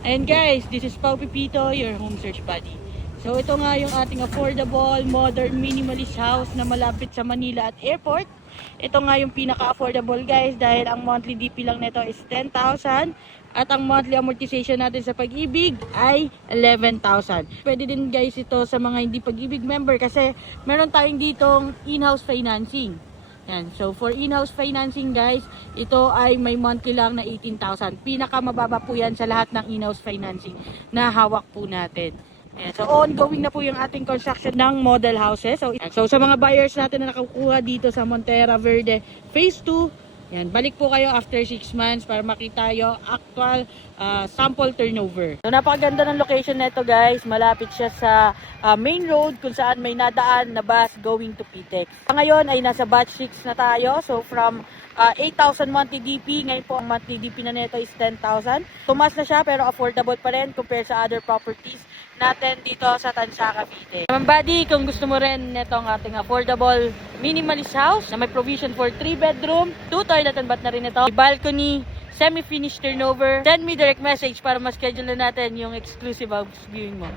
And guys, this is Pao Pipito, your home search buddy. So ito nga yung ating affordable, modern, minimalist house na malapit sa Manila at airport. Ito nga yung pinaka-affordable guys dahil ang monthly DP lang nito is 10,000 at ang monthly amortization natin sa Pag-ibig ay 11,000. Pwede din guys ito sa mga hindi Pag-ibig member kasi meron tayong ditong in-house financing. Yan. So for in-house financing guys, ito ay may monthly lang na 18,000. Pinakamababa po yan sa lahat ng in-house financing na hawak po natin. Ayan. So ongoing na po yung ating construction ng model houses. So sa mga buyers natin na nakakuha dito sa Montera Verde Phase 2, yan, balik po kayo after 6 months para makita yung actual sample turnover. So napakaganda ng location nito guys. Malapit siya sa main road kung saan may nadaan na bus going to PTEX. Ngayon ay nasa batch 6 na tayo. So from 8,000 monthly DP, ngayon po ang monthly DP na nito is 10,000. Tumas na siya pero affordable pa rin compared sa other properties natin dito sa Tansa, Cavite. Naman buddy, kung gusto mo rin netong ating affordable minimalist house na may provision for 3 bedroom, 2 toilet and bath na rin ito, balcony, semi-finished turnover, send me direct message para ma-schedule na natin yung exclusive house viewing mo.